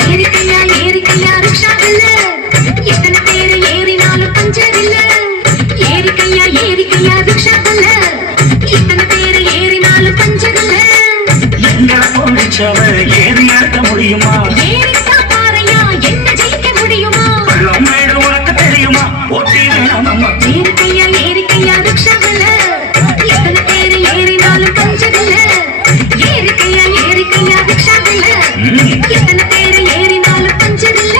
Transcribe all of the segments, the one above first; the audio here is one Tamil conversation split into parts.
ஏறிக்கையா ஏறிக்கையா ரிக்ஷாவில் எத்தனை பேரு ஏறினாலும் பஞ்சர் இல்ல. ஏறிக்கையா ஏறிக்கையா ரிக்ஷாவில் எத்தனை பேரு ஏறினாலும் பஞ்சர் இல்ல. எங்களை போலிச்சவ ஏறி ஏற்க முடியுமா? ஏறிக்கா பாறையா என்ன ஜெயிக்க முடியுமா? பள்ளம் மேடு உனக்கு தெரியுமா? ஓட்டி வேணாமம்மா. ஏறிக்கையா ஏறிக்கையா ரிக்ஷாவில் எத்தனை பேரு ஏறினாலும் பஞ்சர் இல்ல. ஏறிக்கையா ஏறிக்கையா ரிக்ஷாவில் எத்தனை பேரு ஏறினாலும் பஞ்சர் இல்ல.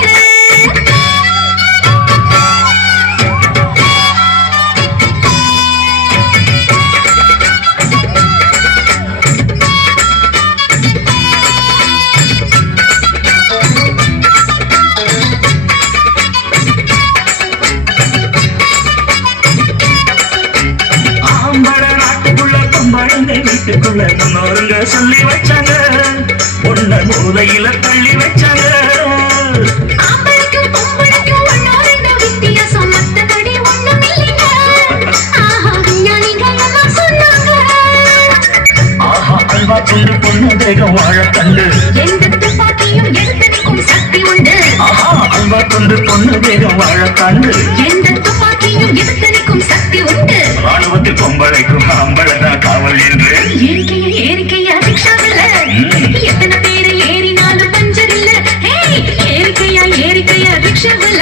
வீட்டுக்குள்ள முன்னோருங்க சொல்லி வச்சாங்க, உன்ன மூலையில தள்ளி வச்சாங்க. ஆம்பளைக்கும் பொம்பளைக்கும் ஒன்னோரெண்ட வித்தியாசம் மத்தபடி ஒண்ணும் இல்லைங்க. ஆஹா விஞ்ஞானிங்க எல்லாம் சொன்னாங்க. ஆஹா அல்வா துண்டு பொண்ணு தேகம் வாழ கண்டு எந்த துப்பாக்கியும் எடுத்ததுக்கும் சக்தி உண்டு. ஆஹா அல்வா துண்டு பொண்ணு தேகம் வாழ கண்டு எந்த துப்பாக்கியும் எடுத்ததுக்கும் சக்தி உண்டு. ராணுவத்தில் பொம்பளைக்கும் அம்பளதான் காவல் என்று. ஏறிக்கையா ஏறிக்கையா ரிக்ஷாவில் எத்தனை பேரு ஏறினாலும் பஞ்சர் இல்ல. ஏறிக்கையா ஏறிக்கையா ரிக்ஷாவில்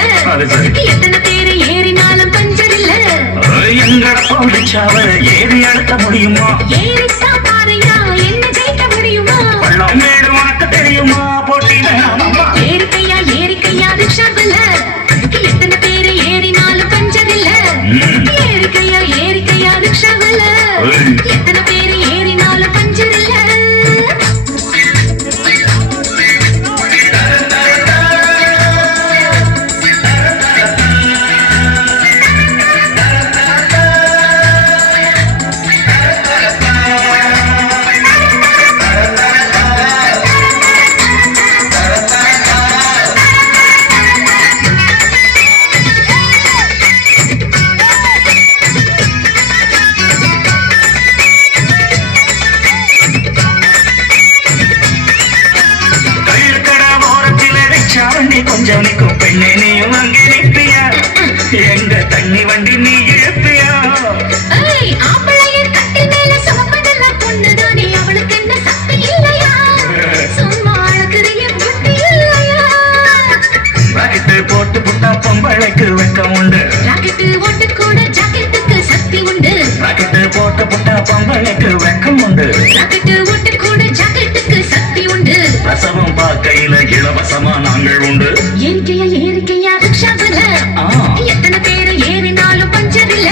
எத்தனை பேரு ஏறினாலும் பஞ்சர் இல்ல. எங்கட போலிச்சாவ ஏறி அழுத்த முடியுமா? ஏறிக்கா பாறையா என்ன ஜெயிக்க முடியுமா? பள்ளம் மேடு உனக்கு தெரியுமா? போட்டி வேணாமம்மா. ஏறிக்கையா ஏறிக்கையா ரிக்ஷாவில் எத்தனை பேரு ஏறினாலும் பஞ்சர் இல்ல. ஏறிக்கையா ஏறிக்கையா ரிக்ஷாவில் எத்தனை பேரு ஏறினாலும் பஞ்சர் இல்ல. கொஞ்சம் நிற்கும் பெண்ணே நீயும் அங்கே நிற்பியா? எங்க தண்ணி வண்டி நீ இழுப்பியா? ஆம்பளையர் கட்டில் மேல சுமப்பதெல்லாம் பொண்ணுதானே, அவளுக்கு என்ன சக்தி இல்லையா? சும்மா அழகுறிய புத்தி இல்லையா? ராக்கெட்டு போட்டு புட்டா பொம்பளைக்கு வெக்கம் உண்டு. ராக்கெட்டு ஓட்டு கூட ஜாக்கெட்டுக்கு சக்தி உண்டு. ராக்கெட்டு போட்டு புட்டா பொம்பளைக்கு வெக்கம் உண்டு. ராக்கெட்டு ஓட்டு கூட ஜாக்கெட்டுக்கு சக்தி உண்டு. பிரசவம் பார்க்கையில இலவசமா நாங்கள் உண்டு. ஏறிக்கையா ஏறிக்கையா ரிக்ஷாவில் எத்தனை பேரு ஏறினாலும் பஞ்சர் இல்ல.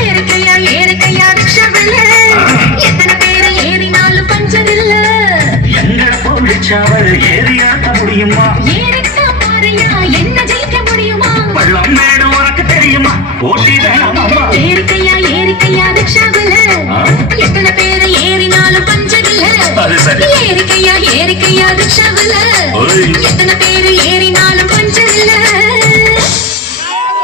ஏறிக்கையா ஏறிக்கையா ரிக்ஷாவில் எத்தனை பேரு ஏறினாலும் பஞ்சர் இல்ல. எங்கட போலிச்சாவ ஏறி ஆட்ட முடியுமா? ஏறிக்கா பாறையா என்ன ஜெயிக்க முடியுமா? பள்ளம் மேடு உனக்கு தெரியுமா? போட்டி வேணாமம்மா. ஏறிக்கையா ஏறிக்கையா ரிக்ஷாவில் எத்தனை பேரு ஏறினாலும் பஞ்சர் இல்ல. அது சரி. ஏறிக்கையா ஏறிக்கையா ரிக்ஷாவில் எத்தனை பேரு